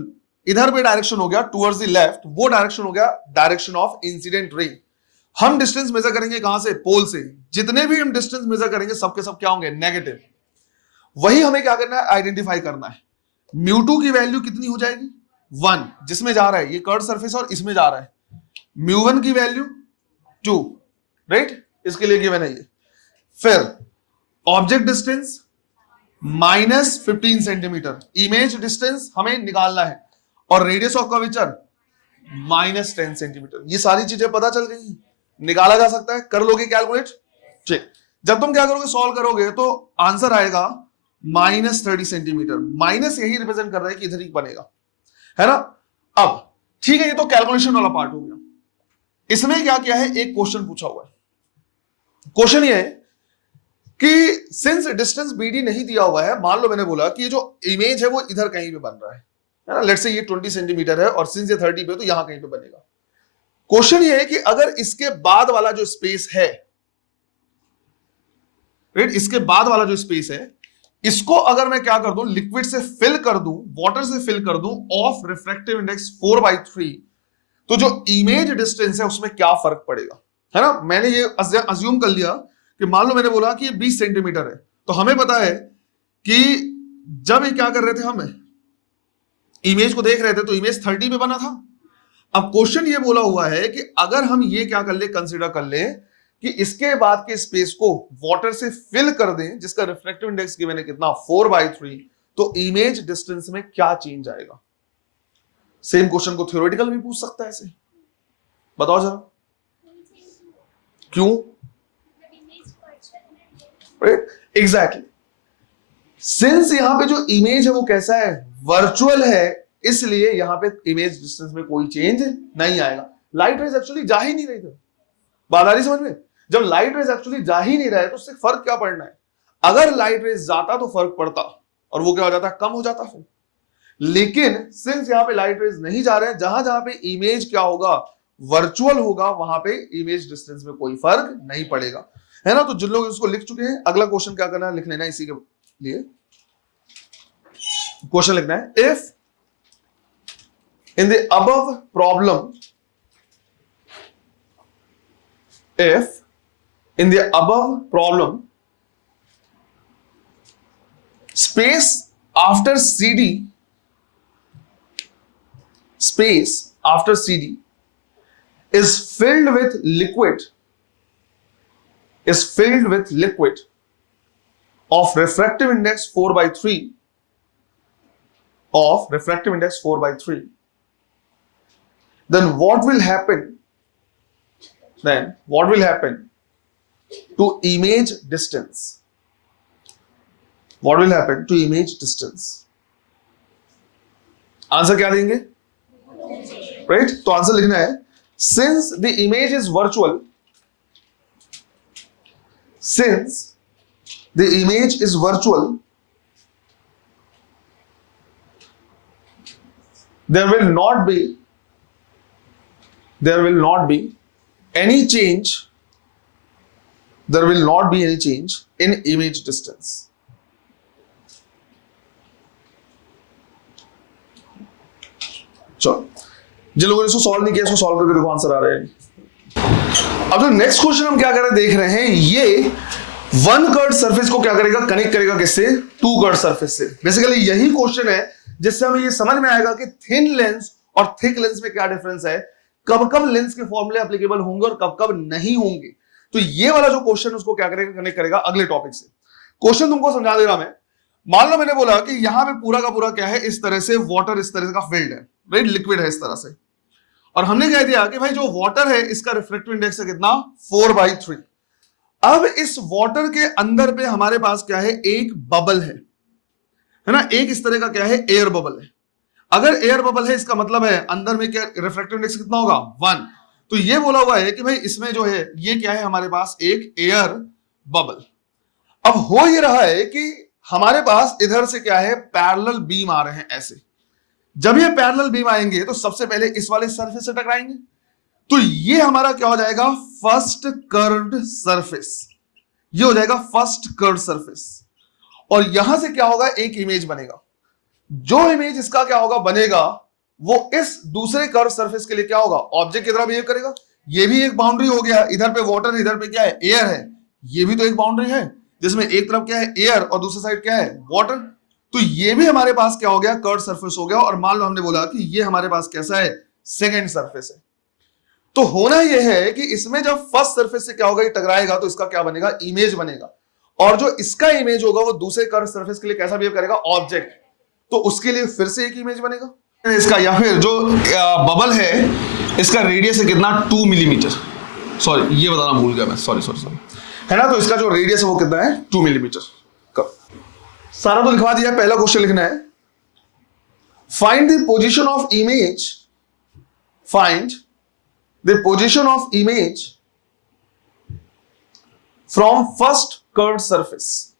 इधर पे डायरेक्शन हो गया टुवर्ड्स द लेफ्ट, वो डायरेक्शन हो गया डायरेक्शन ऑफ इंसिडेंट रे। हम डिस्टेंस मेजर करेंगे कहां से, पोल से। जितने भी हम डिस्टेंस मेजर करेंगे सबके सब क्या होंगे, नेगेटिव। वही हमें क्या करना है, आइडेंटिफाई करना है। μ2 की वैल्यू कितनी हो जाएगी, 1, जिसमें जा रहा है ये कर्व सरफेस और इसमें जा रहा है। μ1 की वैल्यू 2, राइट, इसके लिए गिवन है ये। फिर object distance -15 centimetre, image distance हमें निकालना है, और रेडियस ऑफ कर्वेचर -10 सेंटीमीटर। ये सारी चीजें पता चल गई, निकाला जा सकता है, कर लोगे कैलकुलेट। ठीक, जब तुम क्या करोगे, सॉल्व करोगे तो आंसर आएगा -30 सेंटीमीटर। माइनस यही रिप्रेजेंट कर रहा है कि इधर ही बनेगा, है ना। अब ठीक है, ये तो कैलकुलेशन वाला पार्ट हो गया। इसमें क्या किया है, एक क्वेश्चन पूछा हुआ है। क्वेश्चन ये है कि सिंस डिस्टेंस बीडी नहीं दिया हुआ है, मान लो मैंने बोला कि ये जो इमेज है वो इधर कहीं पे बन रहा है ना, लेट्स से ये 20 सेंटीमीटर है और सिंस ये 30 पे तो यहां कहीं पे बनेगा। क्वेश्चन ये है कि अगर इसके बाद वाला जो स्पेस है, राइट, इसके बाद वाला जो स्पेस है, इसको अगर मैं क्या कर दूं, लिक्विड से फिल कर दूं, वाटर से फिल कर दूं ऑफ रिफ्रैक्टिव इंडेक्स 4/3, तो जो इमेज डिस्टेंस है उसमें क्या फर्क पड़ेगा, है ना। मैंने ये अज्यूम कर लिया कि मान लो मैंने बोला कि ये 20 सेंटीमीटर है, तो हमें पता है कि जब ये क्या कर रहे थे, हम इमेज को देख रहे थे तो इमेज 30 पे बना था। अब क्वेश्चन ये बोला हुआ है कि अगर हम ये क्या कर ले, कंसीडर कर ले कि इसके बाद के स्पेस को वाटर से फिल कर दें, जिसका रिफ्रैक्टिव इंडेक्स गिवन है कितना, 4/3, तो इमेज डिस्टेंस में क्या चेंज आएगा। सेम क्वेश्चन को थ्योरेटिकल भी पूछ सकता है ऐसे, बताओ जरा क्यों। एग्जैक्टली, सिंस यहां पे जो इमेज है वो कैसा है, वर्चुअल है, इसलिए यहां पे इमेज डिस्टेंस में कोई चेंज नहीं आएगा। लाइट रेज एक्चुअली जा ही नहीं रही थी, बात आ रही समझ में। जब लाइट रेज एक्चुअली जा ही नहीं रहा है तो उससे फर्क क्या पड़ना है। अगर लाइट रेज जाता तो फर्क पड़ता और वो क्या हो जाता, कम हो जाता फिर। लेकिन सिंस यहां पे लाइट रेज नहीं जा रहे हैं, जहां जहां पे इमेज क्या होगा, वर्चुअल होगा, वहां पे इमेज डिस्टेंस में कोई फर्क नहीं पड़ेगा, है ना। तो जिन लोग इसको लिख चुके हैं, अगला क्वेश्चन क्या करना है, लिख लेना। इसी के लिए क्वेश्चन लिखना है, if in the above problem, if in the above problem space after CD is filled with liquid of refractive index 4/3 then what will happen to image distance? Answer क्या देंगे, राइट। तो आंसर लिखना है, since the image is virtual, there will not be any change in image distance. चलो, जिन लोगों ने इसको solve नहीं किया, इसको सॉल्व करके देखो, आंसर आ रहा है। अब जो नेक्स्ट क्वेश्चन हम क्या कर रहे हैं, देख रहे हैं, ये वन कर्व सरफेस को क्या करेगा, कनेक्ट करेगा किससे, टू कर्व सरफेस से। बेसिकली यही क्वेश्चन है जिससे हमें ये समझ में आएगा कि थिन लेंस और थिक लेंस में क्या डिफरेंस है, कब कब लेंस के फॉर्मूले एप्लीकेबल होंगे और कब कब नहीं होंगे। तो ये वाला जो क्वेश्चन उसको क्या करेगा, कनेक्ट करेगा अगले टॉपिक से। क्वेश्चन तुमको समझा दे रहा मैं। मान लो मैंने बोला कि यहां पे पूरा का पूरा क्या है, इस तरह से वाटर इस तरह का फील्ड है, राइट, लिक्विड है इस तरह से, और हमने कह दिया कि भाई जो वाटर है इसका रिफ्रैक्टिव इंडेक्स है कितना, 4/3। अब इस वाटर के अंदर पे हमारे पास क्या है, एक बबल है ना, एक इस तरह का क्या है, एयर बबल है। अगर एयर बबल है, इसका मतलब है अंदर में क्या रिफ्रैक्टिव इंडेक्स कितना होगा, 1। तो ये बोला हुआ है कि भाई इसमें जो है ये क्या है, हमारे पास एक एयर बबल। अब हो ये रहा है कि हमारे पास इधर से क्या है, पैरेलल बीम आ रहे हैं ऐसे। जब ये पैरेलल बीम आएंगे तो सबसे पहले इस वाले सरफेस से टकराएंगे, तो ये हमारा क्या हो जाएगा, फर्स्ट कर्व्ड सरफेस। ये हो जाएगा फर्स्ट कर्व्ड सरफेस, और यहां से क्या होगा, एक इमेज बनेगा। जो इमेज इसका क्या होगा, बनेगा, वो इस दूसरे कर्व सरफेस के लिए क्या होगा, ऑब्जेक्ट की तरह बिहेव करेगा। ये भी एक बाउंड्री हो गया, इधर पे वाटर, इधर पे क्या है, एयर है। ये भी तो एक बाउंड्री है जिसमें एक तरफ क्या है, एयर, और दूसरी साइड क्या है, वाटर। तो ये भी हमारे पास क्या हो गया, कर्व सरफेस हो गया। और मान लो हमने बोला कि ये हमारे पास कैसा है, सेकेंड सरफेस है। तो होना यह है कि इसमें जब फर्स्ट सरफेस से क्या होगा, ये टकराएगा, तो इसका क्या बनेगा, इमेज बनेगा। और जो इसका इमेज होगा वो दूसरे कर्व सरफेस के लिए कैसा बिहेव करेगा, ऑब्जेक्ट। तो उसके लिए फिर से एक इमेज बनेगा। इसका या फिर जो बबल है इसका रेडियस है कितना 2 मिलीमीटर, सॉरी ये बताना भूल गया मैं, सॉरी सॉरी सॉरी, है ना। तो इसका जो रेडियस है वो कितना है 2 मिलीमीटर। सारा तो लिखवा दिया, पहला क्वेश्चन लिखना है find the position of image, find the position of image from first curved surface,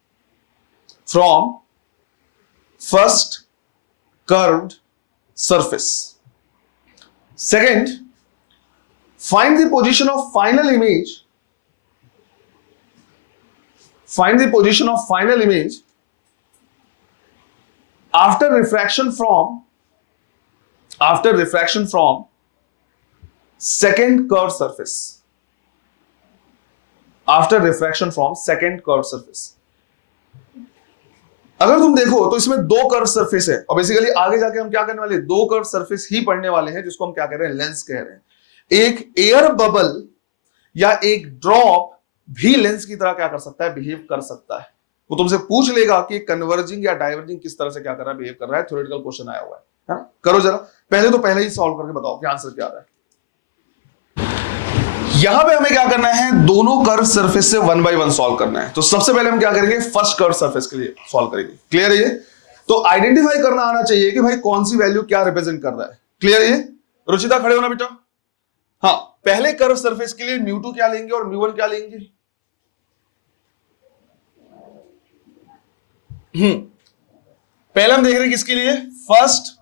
from first curved surface. Second, find the position of final image, find the position of final image after refraction from second curved surface, after refraction from second curved surface. अगर तुम देखो तो इसमें दो curve surface है और basically आगे जाके हम क्या करने वाले, दो कर्व सरफेस ही पढ़ने वाले हैं जिसको हम क्या कह रहे हैं, लेंस कह रहे हैं। एक एयर बबल या एक ड्रॉप भी लेंस की तरह क्या कर सकता है, बिहेव कर सकता है। वो तुमसे पूछ लेगा कि कन्वर्जिंग या डाइवर्जिंग किस तरह से क्या कर रहा है, बिहेव कर रहा है। थ्योरेटिकल क्वेश्चन आया हुआ है ना? करो जरा, पहले ही सॉल्व करके बताओ कि आंसर क्या आ रहा है। यहां पे हमें क्या करना है, दोनों कर्व सरफेस से 1 बाय 1 सॉल्व करना है। तो सबसे पहले हम क्या करेंगे, फर्स्ट कर्व सरफेस के लिए सॉल्व करेंगे। क्लियर है ये? तो आइडेंटिफाई करना आना चाहिए कि भाई कौन सी वैल्यू क्या रिप्रेजेंट कर रहा है। क्लियर है ये? रुचिता खड़े होना बेटा। हाँ, पहले कर्व सरफेस के लिए μ2 क्या लेंगे और μ1 क्या लेंगे? पहले हम देख रहे हैं किसके लिए, फर्स्ट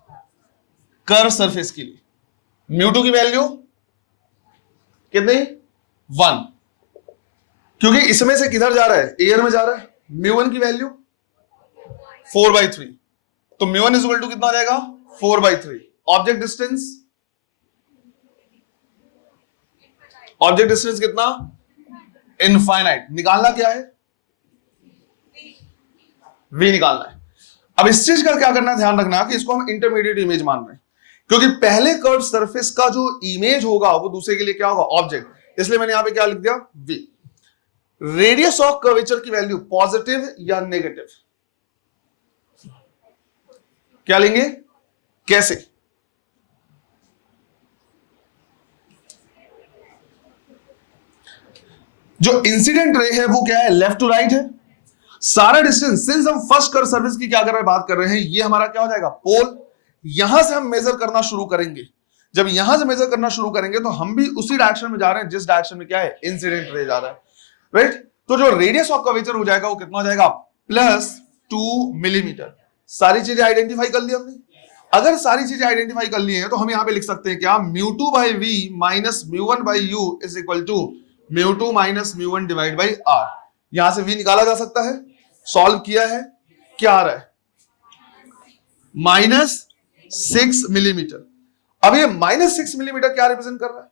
कर्व सरफेस के लिए μ2 की वैल्यू कितनी, 1, क्योंकि इसमें से किधर जा रहा है, एयर में जा रहा है। μ1 की वैल्यू 4/3, तो μ1 इज इक्वल टू कितना आ जाएगा, 4/3। ऑब्जेक्ट डिस्टेंस, ऑब्जेक्ट डिस्टेंस कितना, इनफाइनाइट। निकालना क्या है, v निकालना है। अब इस चीज का क्या करना है, ध्यान रखना कि इसको हम इंटरमीडिएट इमेज मान रहे हैं, क्योंकि पहले कर्व सरफेस का जो इमेज होगा वो दूसरे के लिए क्या होगा, ऑब्जेक्ट। इसलिए मैंने यहां पे क्या लिख दिया, v। रेडियस ऑफ कर्वेचर की वैल्यू पॉजिटिव या नेगेटिव, क्या लेंगे, कैसे, जो इंसिडेंट रे है वो क्या है, लेफ्ट टू राइट है। सारा डिस्टेंस, सिंस हम फर्स्ट कर्व सरफेस की क्या कर रहे हैं, बात कर रहे हैं, ये हमारा क्या हो जाएगा, पोल। यहां से हम मेजर करना शुरू करेंगे। जब यहां से मेजर करना शुरू करेंगे तो हम भी उसी डायरेक्शन में जा रहे हैं जिस डायरेक्शन में क्या है, इंसिडेंट रे जा रहा है, राइट। तो जो रेडियस ऑफ कर्वेचर हो जाएगा वो कितना हो जाएगा, +2 मिलीमीटर। सारी चीजें आइडेंटिफाई कर ली हमने। अगर सारी चीजें आइडेंटिफाई कर ली हैं तो हम यहां पे लिख सकते हैं क्या, μ2/v minus μ1/u is equal to μ2 minus μ1 divide by r। यहां से v निकाला जा सकता है, सॉल्व किया है, क्या आ रहा है, -6 मिलीमीटर। अब ये -6 मिलीमीटर क्या रिप्रेजेंट कर रहा है,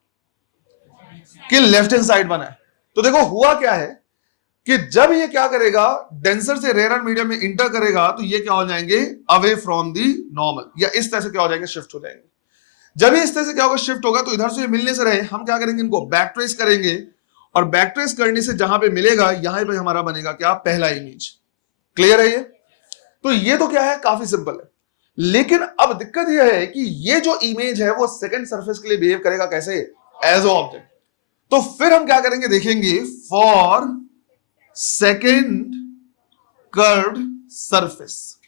कि लेफ्ट हैंड साइड बना है। तो देखो हुआ क्या है कि जब ये क्या करेगा, डेंसर से रेयर मीडियम में इंटर करेगा तो ये क्या हो जाएंगे, अवे फ्रॉम दी नॉर्मल, या इस तरह से क्या हो जाएंगे, शिफ्ट हो जाएंगे। जब ये इस तरह से क्या होगा, शिफ्ट होगा, तो इधर से मिलने से रहे, हम क्या करेंगे, इनको बैक ट्रेस करेंगे, और बैक ट्रेस करने से जहां पे मिलेगा, यहां पे हमारा बनेगा क्या, पहला इमेज। क्लियर है ये? तो ये तो क्या है, काफी सिंपल है। लेकिन अब दिक्कत यह है कि ये जो इमेज है वो सेकंड सरफेस के लिए बिहेव करेगा कैसे, एज ऑब्जेक्ट। तो फिर हम क्या करेंगे, देखेंगे, for second curved surface.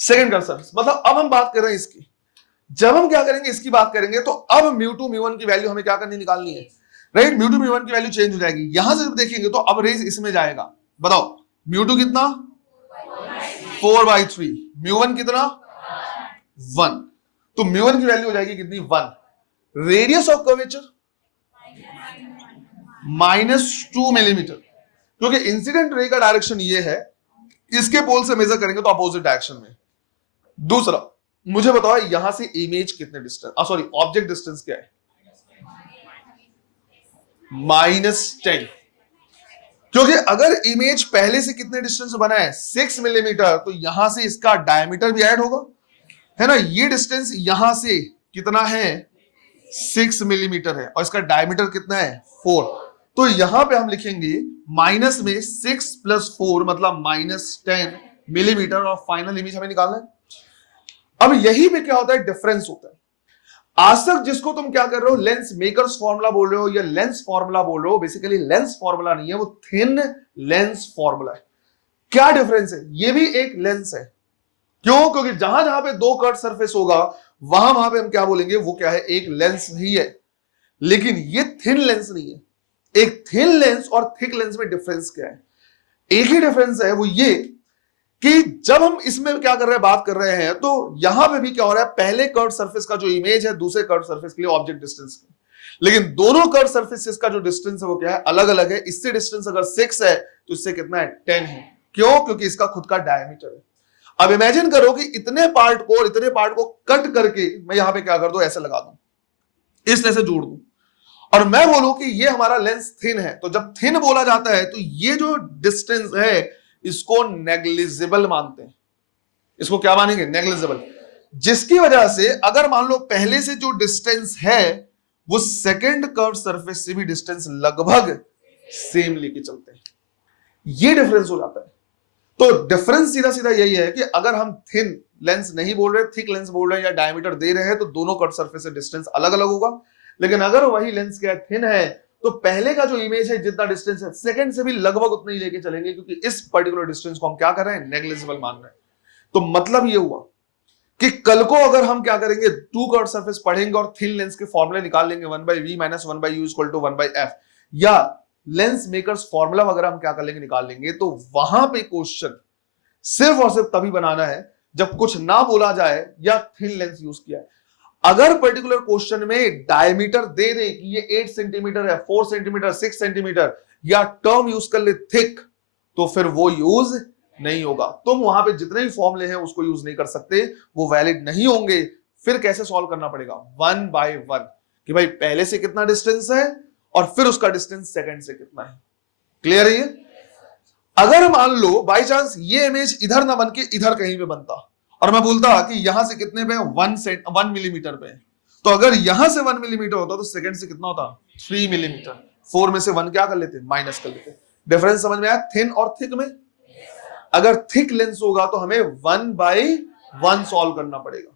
Second curved surface मतलब अब हम बात कर रहे हैं इसकी। जब हम क्या करेंगे, इसकी बात करेंगे, तो अब μ2 μ1 की वैल्यू हमें क्या करनी, निकालनी है, राइट। μ2 μ1 की वैल्यू चेंज हो जाएगी। यहां से जब देखेंगे तो अब रेज इसमें जाएगा। बताओ μ2 कितना, 4/3, μ1 कितना, 1। तो μ1 की वैल्यू हो जाएगी कितनी, 1। रेडियस ऑफ कर्वेचर -2 मिलीमीटर, क्योंकि इंसिडेंट रे का डायरेक्शन ये है, इसके पोल से मेजर करेंगे तो अपोजिट डायरेक्शन में। दूसरा, मुझे बताओ यहां से इमेज कितने डिस्टेंस, सॉरी ऑब्जेक्ट डिस्टेंस क्या है, -10। क्योंकि अगर इमेज पहले से कितने डिस्टेंस बना है, 6 मिलीमीटर, तो यहां से इसका डायमीटर भी ऐड होगा, है ना। ये डिस्टेंस यहां से कितना है, 6 मिलीमीटर है, और इसका डायमीटर कितना है, 4। तो यहां पे हम लिखेंगे माइनस में 6 + 4 मतलब -10 मिलीमीटर, और फाइनल इमेज हमें निकालना है। अब यही में क्या होता है, डिफरेंस होता है। आज तक जिसको तुम क्या कर रहे हो, लेंस मेकर्स फॉर्मूला बोल रहे हो या लेंस फॉर्मूला बोल रहे हो, बेसिकली लेंस फॉर्मूला नहीं है, वो थिन लेंस फॉर्मूला है। क्या डिफरेंस है, ये भी एक लेंस है। क्यों? क्योंकि जहां जहां पे दो कट सरफेस होगा वहां वहां पे हम क्या बोलेंगे, वो क्या है, एक लेंस ही है। लेकिन ये थिन लेंस नहीं है। एक थिन लेंस और थिक लेंस में डिफरेंस क्या है? एक ही डिफरेंस है, वो ये कि जब हम इसमें क्या कर रहे हैं, बात कर रहे हैं, तो यहां पे भी क्या हो रहा है, पहले कर्व सरफेस का जो इमेज है दूसरे कर्व सरफेस के लिए ऑब्जेक्ट डिस्टेंस, लेकिन दोनों कर्व सरफेसेस का जो डिस्टेंस है वो क्या है, अलग अलग है। इससे डिस्टेंस अगर 6 है तो इससे कितना है, 10 है। क्यों? क्योंकि इसका खुद का डायमीटर है। अब इमेजिन करो कि इतने पार्ट को कट करके मैं यहां पे क्या कर दूं, ऐसे लगा दूं, इस तरह से जोड़ दूं, और मैं बोलूं कि ये हमारा लेंस थिन है। तो जब थिन बोला जाता है तो ये जो डिस्टेंस है इसको नेग्लिजिबल मानते हैं। इसको क्या मानेंगे, नेग्लिजिबल। जिसकी वजह से अगर मान लो पहले से जो डिस्टेंस है वो सेकंड कर्व सरफेस से भी डिस्टेंस लगभग सेम लेके चलते हैं, ये डिफरेंस हो जाता है। तो डिफरेंस सीधा सीधा यही है कि अगर हम थिन लेंस नहीं बोल रहे, थिक लेंस बोल रहे हैं या डायमीटर दे रहे हैं, तो दोनों कर्व सरफेस से डिस्टेंस अलग अलग होगा। लेकिन अगर वही लेंस क्या थिन है तो पहले का जो इमेज है जितना डिस्टेंस है सेकंड से भी लगभग उतना ही लेके चलेंगे, क्योंकि इस पर्टिकुलर डिस्टेंस को हम क्या कर रहे हैं, नेग्लिजिबल मान रहे हैं। तो मतलब ये हुआ कि कल को अगर हम क्या करेंगे, टू कर्व सरफेस पढ़ेंगे और थिन लेंस के फॉर्मूले निकाल लेंगे, 1/v - 1/u = 1/f, या लेंस मेकर्स फॉर्मूला वगैरह हम क्या कर लेंगे, निकाल लेंगे, तो वहां पे क्वेश्चन सिर्फ और सिर्फ तभी बनाना है जब कुछ ना बोला जाए या थिन लेंस यूज किया है। अगर पर्टिकुलर क्वेश्चन में डायमीटर दे दे कि ये 8 सेंटीमीटर है, 4 सेंटीमीटर, 6 सेंटीमीटर, या टर्म यूज कर ले थिक, तो फिर वो यूज नहीं होगा। तुम वहां पे जितने भी फॉर्मूले हैं उसको यूज नहीं कर सकते, वो वैलिड नहीं होंगे। फिर कैसे सॉल्व करना पड़ेगा, 1 by 1, कि भाई पहले से कितना डिस्टेंस है और फिर उसका डिस्टेंस सेकंड से कितना है। क्लियर है ये? अगर मान लो बाई चांस ये इमेज इधर ना बन के इधर कहीं पे बनता और मैं बोलता कि यहां से कितने पे, 1 मिलीमीटर पे, तो अगर यहां से 1 मिलीमीटर होता तो सेकंड से कितना होता, 3 मिलीमीटर। 4 में से 1 क्या कर लेते, माइनस कर लेते। डिफरेंस समझ में आया थिन और थिक में? अगर थिक लेंस होगा तो हमें 1/1 सॉल्व करना पड़ेगा,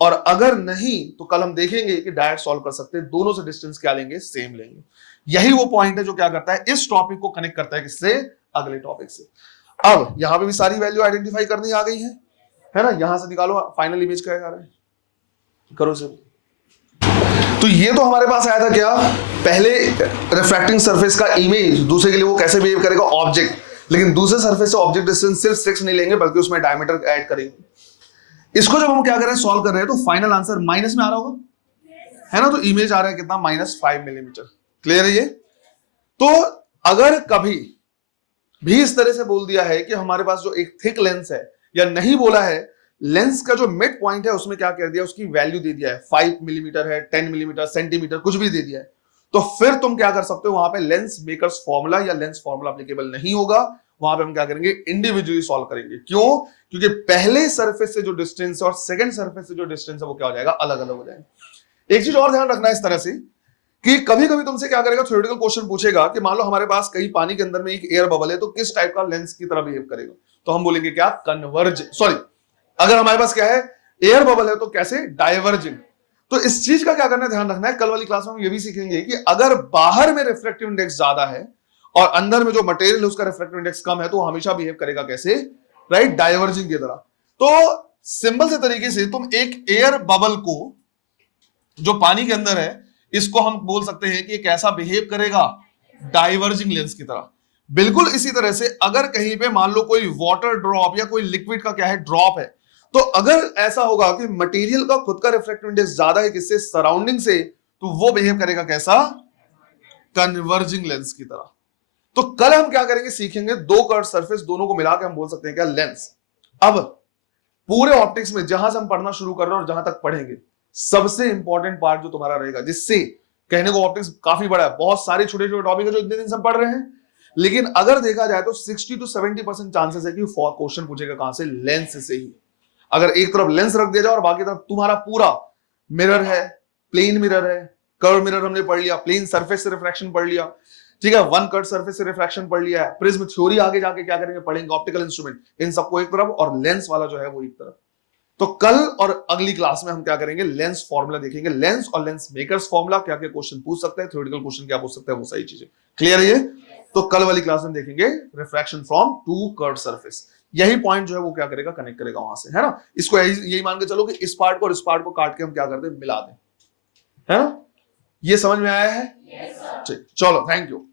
और अगर नहीं तो कल हम देखेंगे कि डायरेक्ट सॉल्व कर सकते हैं, दोनों से डिस्टेंस क्या लेंगे, सेम लेंगे। यही वो पॉइंट है जो क्या करता है, इस टॉपिक को कनेक्ट करता है किससे, अगले टॉपिक से। अब यहां पे भी सारी वैल्यू आइडेंटिफाई करनी आ गई है ना? यहां से निकालो फाइनल इमेज क्या आ रहा है, करो से। तो ये तो हमारे पास आया था क्या, पहले रिफ्रैक्टिंग सरफेस का इमेज, दूसरे के लिए वो कैसे बिहेव करेगा, ऑब्जेक्ट। लेकिन दूसरे सरफेस से ऑब्जेक्ट डिस्टेंस सिर्फ 6 नहीं लेंगे बल्कि उसमें डायमीटर ऐड करेंगे। इसको जब हम क्या कर रहे हैं, सॉल्व कर रहे हैं, तो फाइनल आंसर माइनस में आ रहा होगा, है ना? तो इमेज आ रहा है कितना, -5 मिलीमीटर। क्लियर है ये? तो अगर कभी भी इस तरह से बोल दिया है कि हमारे पास जो एक थिक लेंस है, या नहीं बोला है, लेंस का जो मिड पॉइंट है उसमें क्या कर दिया, उसकी वैल्यू दे दिया है, 5 मिलीमीटर है, 10 मिलीमीटर, सेंटीमीटर, कुछ भी दे दिया है, तो फिर तुम क्या कर सकते हो, वहां पे लेंस मेकर्स फॉर्मूला या लेंस फॉर्मूला एप्लीकेबल नहीं होगा। वहां पे हम क्या करेंगे, इंडिविजुअली सॉल्व करेंगे। क्यों? क्योंकि पहले सरफेस से जो डिस्टेंस और सेकंड सरफेस से जो डिस्टेंस है वो क्या हो जाएगा, अलग अलग हो जाएगा। एक चीज और ध्यान रखना है इस तरह से कि कभी कभी तुमसे क्या करेगा, थ्योरेटिकल क्वेश्चन पूछेगा कि मान लो हमारे पास कहीं पानी के अंदर में एक एयर बबल है, तो किस टाइप का लेंस की तरह बिहेव करेगा, तो हम बोलेंगे क्या, कन्वर्ज, सॉरी, अगर हमारे पास क्या है, एयर बबल है, तो कैसे, डाइवर्जिंग। तो इस चीज का क्या करना है, ध्यान रखना है। कल वाली क्लास में हम ये भी सीखेंगे कि अगर बाहर में रिफ्लेक्टिव इंडेक्स ज्यादा है और अंदर में जो मटेरियल है उसका रिफ्लेक्टिव इंडेक्स कम है, तो वो हमेशा बिहेव करेगा कैसे, राइट, डाइवर्जिंग की तरह। तो सिंपल से तरीके से तुम एक एयर बबल को जो पानी के अंदर है, इसको हम बोल सकते हैं कि कैसा बिहेव करेगा, डाइवर्जिंग लेंस की तरह। बिल्कुल इसी तरह से अगर कहीं पे मान लो कोई वाटर ड्रॉप या कोई लिक्विड का क्या है, ड्रॉप है, तो अगर ऐसा होगा कि मटेरियल का खुद का रिफ्रैक्टिव इंडेक्स ज्यादा है किससे, सराउंडिंग से, तो वो बिहेव करेगा कैसा, कन्वर्जिंग लेंस की तरह। तो कल हम क्या करेंगे, सीखेंगे दो कर्व सरफेस, दोनों को मिला के हम बोल सकते हैं क्या, लेंस। अब पूरे ऑप्टिक्स में जहां से हम पढ़ना शुरू कर रहे हैं और जहां तक पढ़ेंगे, सबसे इंपॉर्टेंट पार्ट जो तुम्हारा रहेगा, जिससे कहने को ऑप्टिक्स काफी बड़ा है, बहुत सारे छोटे छोटे टॉपिक है जो इतने दिन से पढ़ रहे हैं, लेकिन अगर देखा जाए तो 60 to 70% चांसेस है कि क्वेश्चन पूछेगा कहां से, लेंस से ही। अगर एक तरफ लेंस रख दिया जाए और बाकी तरफ तुम्हारा पूरा मिरर है, प्लेन मिरर है, कर्व मिरर हमने पढ़ लिया, प्लेन सरफेस से रिफ्रैक्शन पढ़ लिया, ठीक है, वन कट सरफेस से रिफ्रैक्शन पढ़ लिया है, प्रिज्म थ्योरी आगे जाके क्या करेंगे, पढ़ेंगे, ऑप्टिकल इंस्ट्रूमेंट, इन सबको एक तरफ, और लेंस वाला जो है वो एक तरफ। तो कल और अगली क्लास में हम क्या करेंगे, लेंस फॉर्मूला देखेंगे, लेंस और लेंस मेकर्स फॉर्मूला, क्या क्या क्वेश्चन पूछ सकते हैं, थ्योरेटिकल क्वेश्चन क्या पूछ सकते हैं, वो सारी चीजें क्लियर है ये। तो कल वाली क्लास में देखेंगे refraction from two curve surface, यही पॉइंट जो है वो क्या करेगा, कनेक्ट करेगा वहां से, है ना। इसको यही मान के चलो कि इस पार्ट को और इस पार्ट को काट के हम क्या करते हैं, मिला दें, है ना। ये समझ में आया है? ठीक, चलो, थैंक यू।